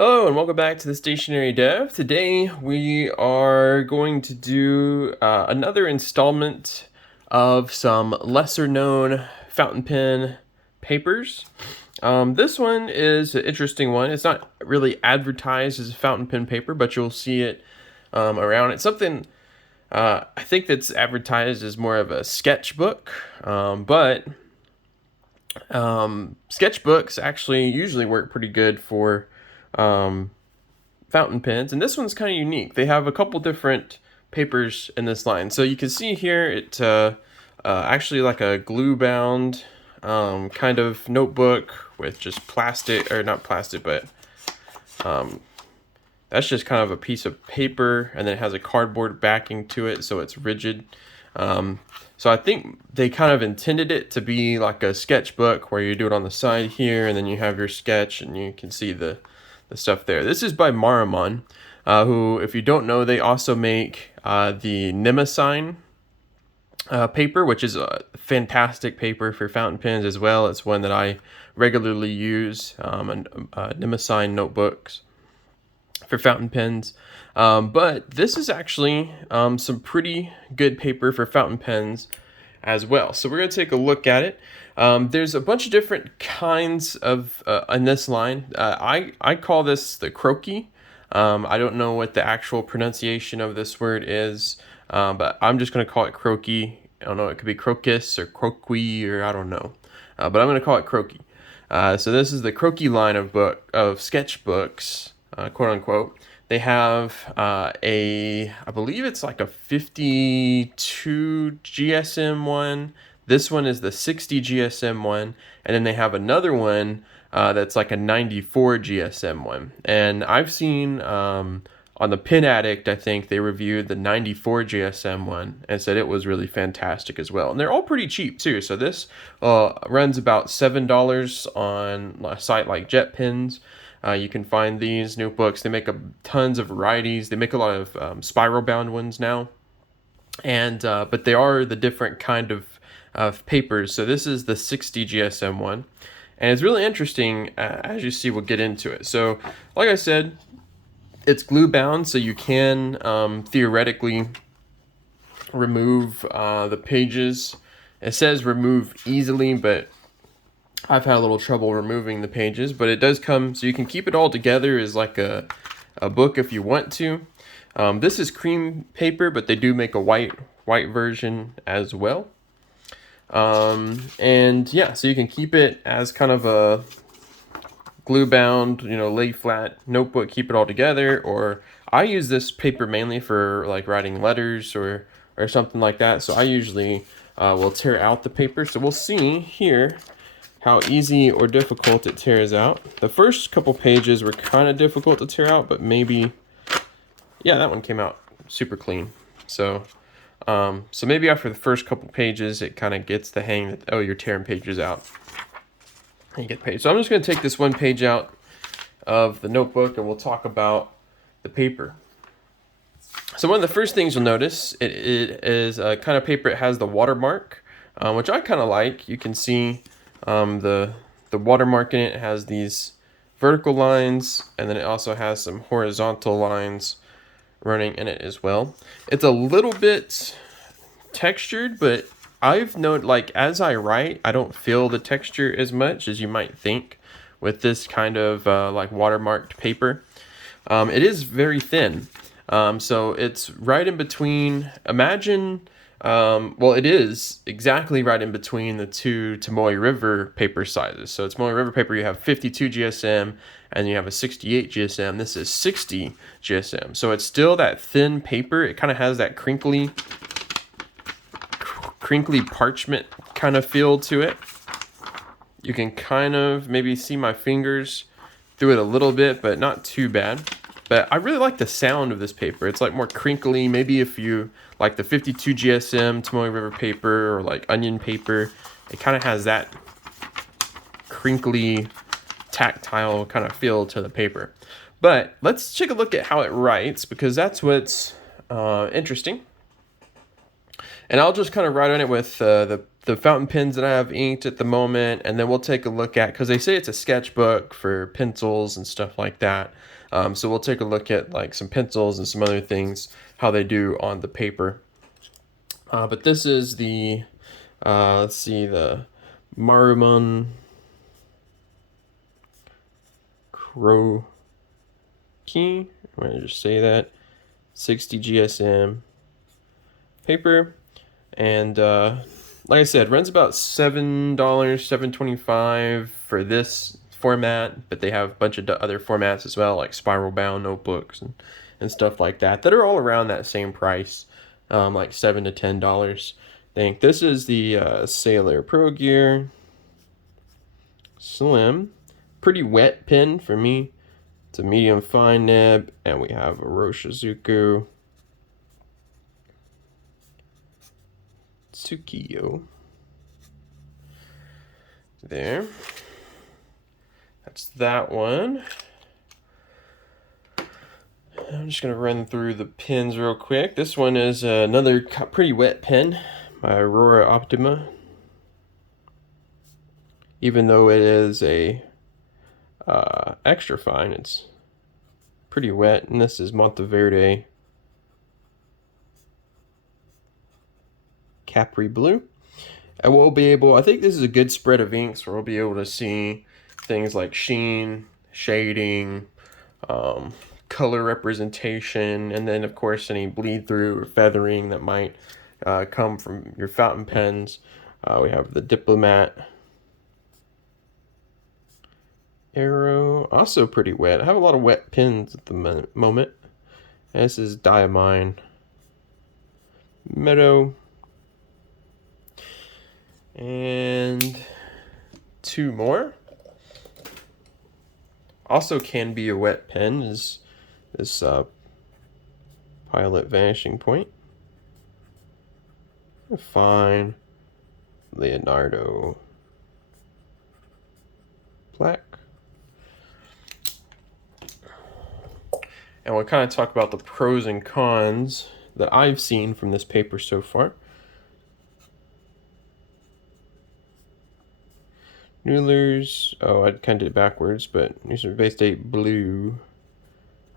Hello and welcome back to the Stationary Dev. Today we are going to do another installment of some lesser known fountain pen papers. This one is an interesting one. It's not really advertised as a fountain pen paper, but you'll see it around. It's something I think that's advertised as more of a sketchbook, but sketchbooks actually usually work pretty good for um, fountain pens, and this one's kind of unique. They have a couple different papers in this line. So you can see here it actually like a glue bound kind of notebook with just plastic, or not plastic, but that's just kind of a piece of paper, and then it has a cardboard backing to it, so it's rigid. So I think they kind of intended it to be like a sketchbook where you do it on the side here, and then you have your sketch, and you can see the stuff there. This is by Maruman, who, if you don't know, they also make the Nemesign paper, which is a fantastic paper for fountain pens as well. It's one that I regularly use, Nemesign notebooks for fountain pens. But this is actually some pretty good paper for fountain pens as well. So we're going to take a look at it. There's a bunch of different kinds of in this line. I call this the Croquis. I don't know what the actual pronunciation of this word is, but I'm just going to call it Croquis. I don't know, it could be Crocus or Croquis, or I don't know. But I'm going to call it Croquis. So this is the Croquis line of sketchbooks, quote unquote. They have I believe it's like a 52 GSM one. This one is the 60 GSM one. And then they have another one that's like a 94 GSM one. And I've seen on the Pen Addict, I think they reviewed the 94 GSM one and said it was really fantastic as well. And they're all pretty cheap too. So this runs about $7 on a site like JetPens. You can find these notebooks. They make tons of varieties. They make a lot of spiral bound ones now, and but they are the different kind of papers. So this is the 60 GSM one, and it's really interesting. As you see, we'll get into it. So, like I said, it's glue bound, so you can theoretically remove the pages. It says remove easily, but I've had a little trouble removing the pages, but it does come, so you can keep it all together as like a book if you want to. This is cream paper, but they do make a white version as well. And yeah, so you can keep it as kind of a glue bound, lay flat notebook, keep it all together. Or I use this paper mainly for like writing letters or something like that. So I usually will tear out the paper. So we'll see here how easy or difficult it tears out. The first couple pages were kind of difficult to tear out, but maybe, yeah, that one came out super clean. So, so maybe after the first couple pages, it kind of gets the hang that, oh, you're tearing pages out. And you get pages. So I'm just going to take this one page out of the notebook, and we'll talk about the paper. So one of the first things you'll notice, it is a kind of paper. It has the watermark, which I kind of like. You can see the watermark in it has these vertical lines, and then it also has some horizontal lines running in it as well. It's a little bit textured, but I've noted, like, as I write, I don't feel the texture as much as you might think with this kind of like watermarked paper. It is very thin, so it's right in between. Imagine well, it is exactly right in between the two Tomoe River paper sizes. So Tomoe River paper, you have 52 GSM and you have a 68 GSM. This is 60 GSM. So it's still that thin paper. It kind of has that crinkly parchment kind of feel to it. You can kind of maybe see my fingers through it a little bit, but not too bad. But I really like the sound of this paper. It's like more crinkly. Maybe if you like the 52 GSM Tomoe River paper or like onion paper, it kind of has that crinkly, tactile kind of feel to the paper. But let's take a look at how it writes, because that's what's interesting. And I'll just kind of write on it with the fountain pens that I have inked at the moment, and then we'll take a look at, because they say it's a sketchbook for pencils and stuff like that. So we'll take a look at like some pencils and some other things, how they do on the paper. But this is the, let's see, the Mauruman Croquis. I'm going to just say that. 60 GSM paper. And like I said, runs about $7, $7.25 for this format, but they have a bunch of other formats as well, like spiral bound notebooks and stuff like that are all around that same price, like $7 to $10. I think this is the Sailor Pro Gear Slim, pretty wet pen for me. It's a medium fine nib, and we have a Roshizuku Tsukiyo there. That's that one. I'm just gonna run through the pens real quick. This one is another pretty wet pen by Aurora Optima. Even though it is a extra fine, it's pretty wet. And this is Monteverde Capri Blue. And we'll be able, I think this is a good spread of inks where we'll be able to see things like sheen, shading, color representation, and then of course any bleed through or feathering that might come from your fountain pens. We have the Diplomat Arrow, also pretty wet. I have a lot of wet pens at the moment. And this is Diamine Meadow. And two more. Also can be a wet pen is this Pilot Vanishing Point. A fine Leonardo Black. And we'll kind of talk about the pros and cons that I've seen from this paper so far. Newler's, oh, I kind of did it backwards, but these are Bay State Blue.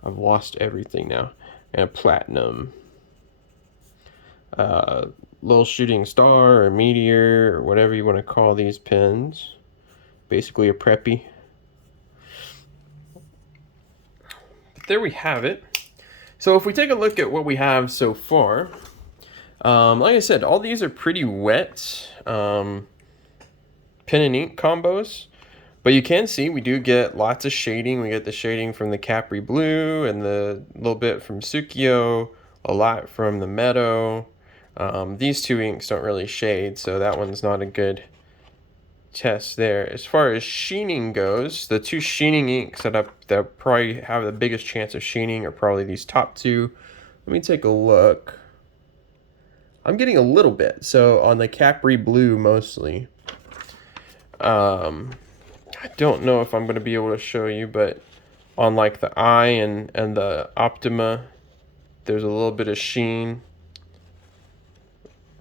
I've lost everything now. And a Platinum. Little Shooting Star or Meteor or whatever you want to call these pens. Basically a preppy. But there we have it. So if we take a look at what we have so far, like I said, all these are pretty wet. Pen and ink combos, but you can see we do get lots of shading. We get the shading from the Capri Blue and the little bit from Tsukiyo, a lot from the Meadow. These two inks don't really shade, so that one's not a good test there. As far as sheening goes, the two sheening inks that probably have the biggest chance of sheening are probably these top two. Let me take a look. I'm getting a little bit, so on the Capri Blue mostly. I don't know if I'm going to be able to show you, but on like the eye and the Optima, there's a little bit of sheen.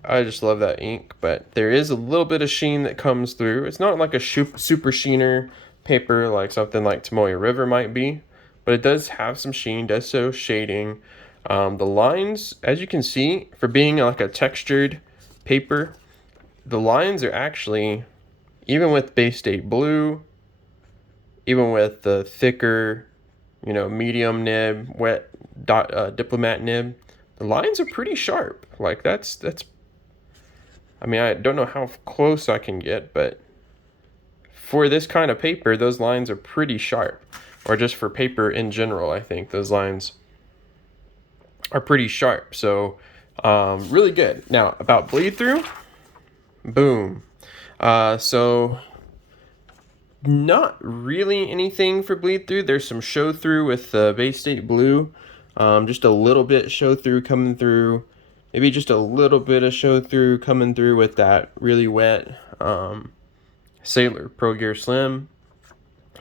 I just love that ink, but there is a little bit of sheen that comes through. It's not like a super sheener paper like something like Tomoya River might be, but it does have some sheen, does show shading. The lines, as you can see, for being like a textured paper, the lines are actually, even with Bay State Blue, even with the thicker, medium nib, wet Diplomat nib, the lines are pretty sharp. Like that's. I mean, I don't know how close I can get, but for this kind of paper, those lines are pretty sharp. Or just for paper in general, I think those lines are pretty sharp. So, really good. Now, about bleed through, boom. So not really anything for bleed through. There's some show through with the Bay State Blue. Just a little bit show through coming through. Maybe just a little bit of show through coming through with that really wet Sailor Pro Gear Slim.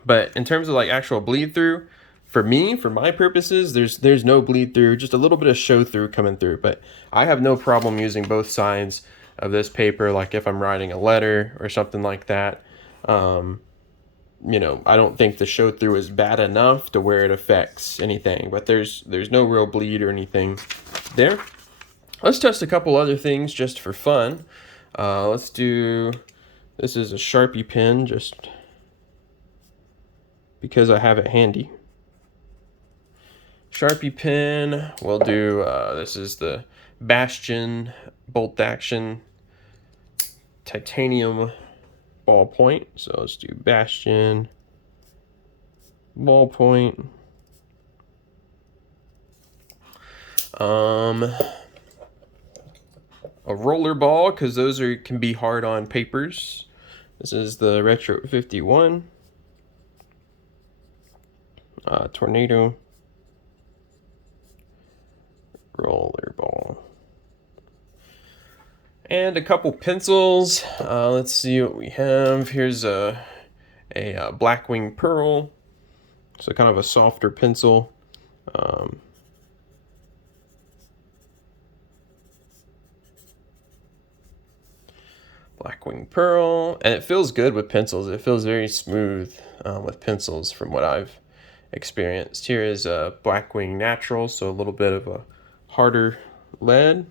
But in terms of like actual bleed through, for me, for my purposes, there's no bleed through, just a little bit of show through coming through. But I have no problem using both sides of this paper, like if I'm writing a letter or something like that. You know, I don't think the show through is bad enough to where it affects anything, but there's no real bleed or anything there. Let's test a couple other things just for fun. Let's do, this is a Sharpie pen just because I have it handy. Sharpie pen, we'll do, this is the Bastion bolt action titanium ballpoint. So let's do Bastion ballpoint. A roller ball, because those can be hard on papers. This is the Retro 51. Tornado roller ball. And a couple pencils. Let's see what we have. Here's a Blackwing Pearl. So kind of a softer pencil. Blackwing Pearl. And it feels good with pencils. It feels very smooth with pencils from what I've experienced. Here is a Blackwing Natural, so a little bit of a harder lead.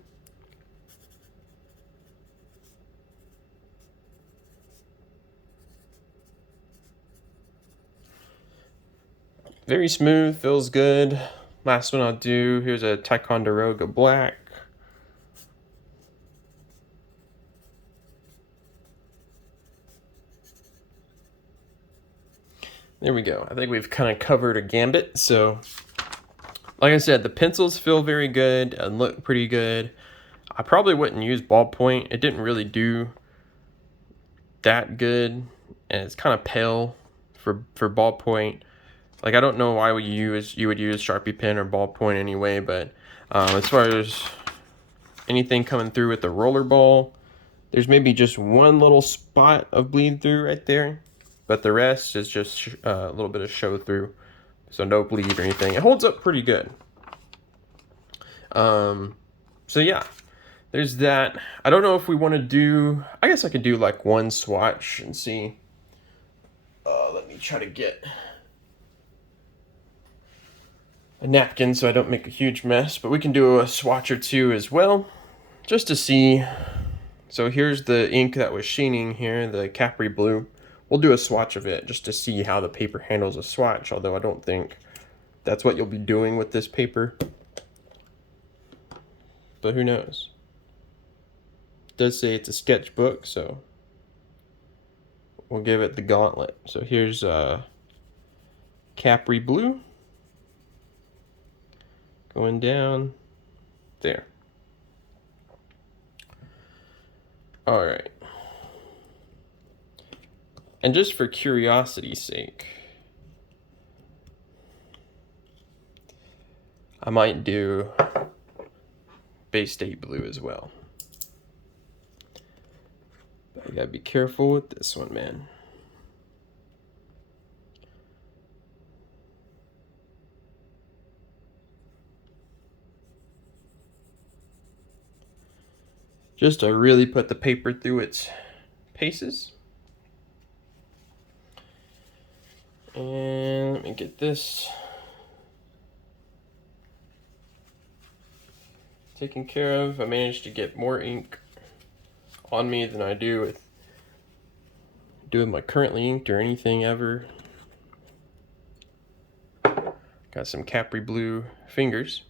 Very smooth, feels good. Last one I'll do, here's a Ticonderoga Black. There we go. I think we've kind of covered a gambit. So, like I said, the pencils feel very good and look pretty good. I probably wouldn't use ballpoint. It didn't really do that good, and it's kind of pale for ballpoint. Like, I don't know why you would use Sharpie pen or ballpoint anyway, but as far as anything coming through with the roller ball, there's maybe just one little spot of bleed through right there, but the rest is just a little bit of show through, so no bleed or anything. It holds up pretty good. So yeah, there's that. I don't know if we want to do, I guess I could do like one swatch and see. Let me try to get a napkin so I don't make a huge mess, but we can do a swatch or two as well, just to see. So here's the ink that was sheening here, the Capri Blue. We'll do a swatch of it just to see how the paper handles a swatch, although I don't think that's what you'll be doing with this paper. But who knows? It does say it's a sketchbook, so we'll give it the gauntlet. So here's Capri Blue. Going down there. All right. And just for curiosity's sake, I might do Bay State Blue as well. But you gotta be careful with this one, man. Just to really put the paper through its paces. And let me get this taken care of. I managed to get more ink on me than I do with doing my currently inked or anything ever. Got some Capri Blue fingers.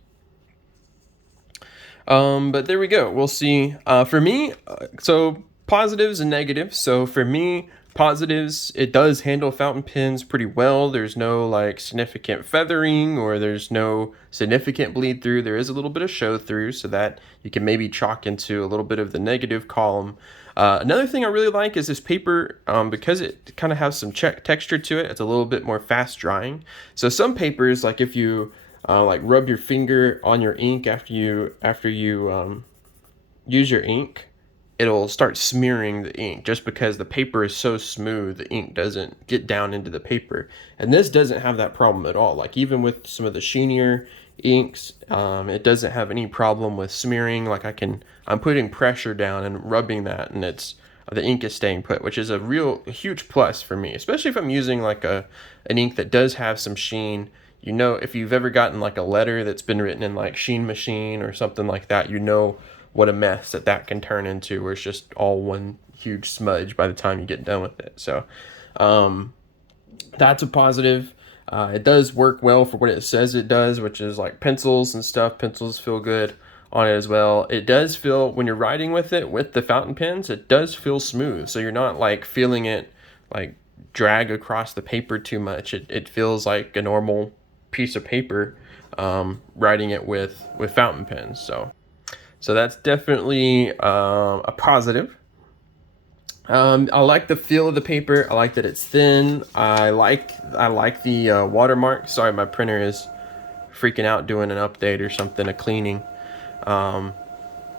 But there we go. We'll see. For me, so positives and negatives. So for me, positives, it does handle fountain pens pretty well. There's no like significant feathering or there's no significant bleed through. There is a little bit of show through, so that you can maybe chalk into a little bit of the negative column. Another thing I really like is this paper, because it kind of has some texture to it. It's a little bit more fast drying. So some papers, like if you like rub your finger on your ink after you use your ink, it'll start smearing the ink just because the paper is so smooth, the ink doesn't get down into the paper. And this doesn't have that problem at all. Like even with some of the sheenier inks, it doesn't have any problem with smearing. Like I'm putting pressure down and rubbing that, and the ink is staying put, which is a huge plus for me, especially if I'm using like an ink that does have some sheen. You know, if you've ever gotten like a letter that's been written in like Sheen Machine or something like that, you know what a mess that can turn into, where it's just all one huge smudge by the time you get done with it. So that's a positive. It does work well for what it says it does, which is like pencils and stuff. Pencils feel good on it as well. It does feel, when you're writing with it, with the fountain pens, it does feel smooth. So you're not like feeling it like drag across the paper too much. It feels like a normal piece of paper, writing it with fountain pens. So that's definitely a positive. I like the feel of the paper. I like that it's thin. I like the watermark. Sorry, my printer is freaking out doing an update or something, a cleaning. So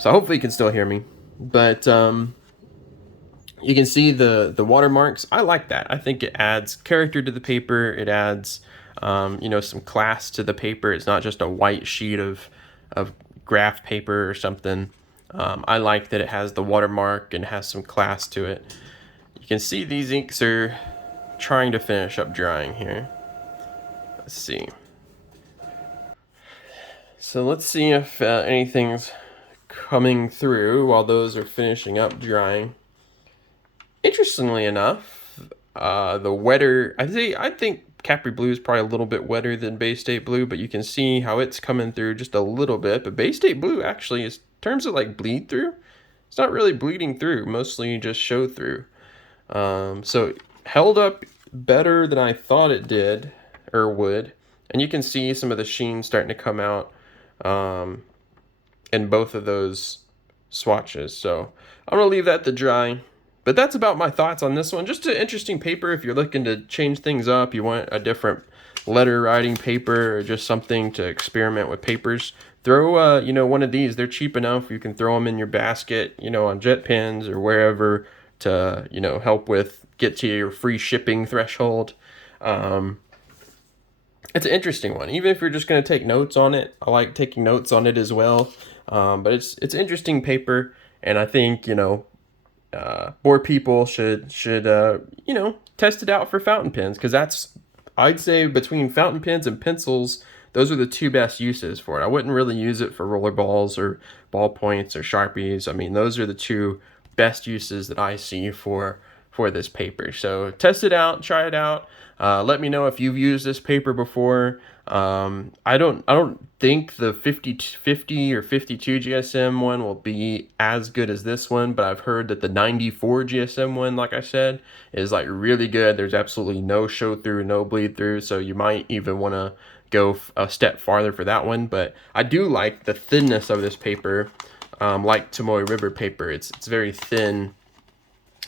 hopefully you can still hear me. But you can see the watermarks. I like that. I think it adds character to the paper. It adds some class to the paper. It's not just a white sheet of graph paper or something. I like that it has the watermark and has some class to it. You can see these inks are trying to finish up drying here. Let's see. So let's see if anything's coming through while those are finishing up drying. Interestingly enough, the wetter, I think Capri Blue is probably a little bit wetter than Bay State Blue, but you can see how it's coming through just a little bit. But Bay State Blue actually, in terms of like bleed through, it's not really bleeding through, mostly just show through. So held up better than I thought it did or would. And you can see some of the sheen starting to come out in both of those swatches. So I'm going to leave that to dry. But that's about my thoughts on this one. Just an interesting paper if you're looking to change things up. You want a different letter writing paper or just something to experiment with papers. Throw, one of these. They're cheap enough. You can throw them in your basket, on jet pens or wherever to, help get to your free shipping threshold. It's an interesting one. Even if you're just going to take notes on it, I like taking notes on it as well. But it's interesting paper, and I think, more people should test it out for fountain pens, because I'd say between fountain pens and pencils, those are the two best uses for it. I wouldn't really use it for roller balls or ballpoints or Sharpies. I mean, those are the two best uses that I see for this paper. So test it out, try it out. Let me know if you've used this paper before. I don't think the 50 or 52 GSM one will be as good as this one, but I've heard that the 94 GSM one, like I said, is like really good. There's absolutely no show through, no bleed through, so you might even want to go a step farther for that one. But I do like the thinness of this paper, like Tomoe River paper. It's very thin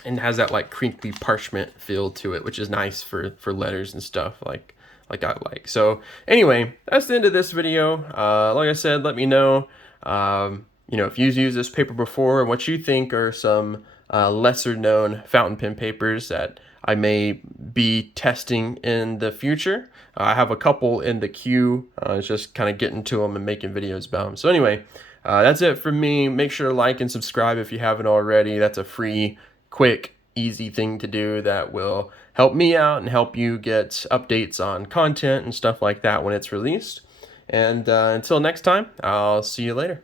and has that like crinkly parchment feel to it, which is nice for letters and stuff like I like. So anyway, that's the end of this video. Like I said, let me know if you've used this paper before and what you think are some lesser known fountain pen papers that I may be testing in the future. I have a couple in the queue. It's just kind of getting to them and making videos about them. So anyway, that's it from me. Make sure to like and subscribe if you haven't already. That's a free, quick, easy thing to do that will help me out and help you get updates on content and stuff like that when it's released. And until next time, I'll see you later.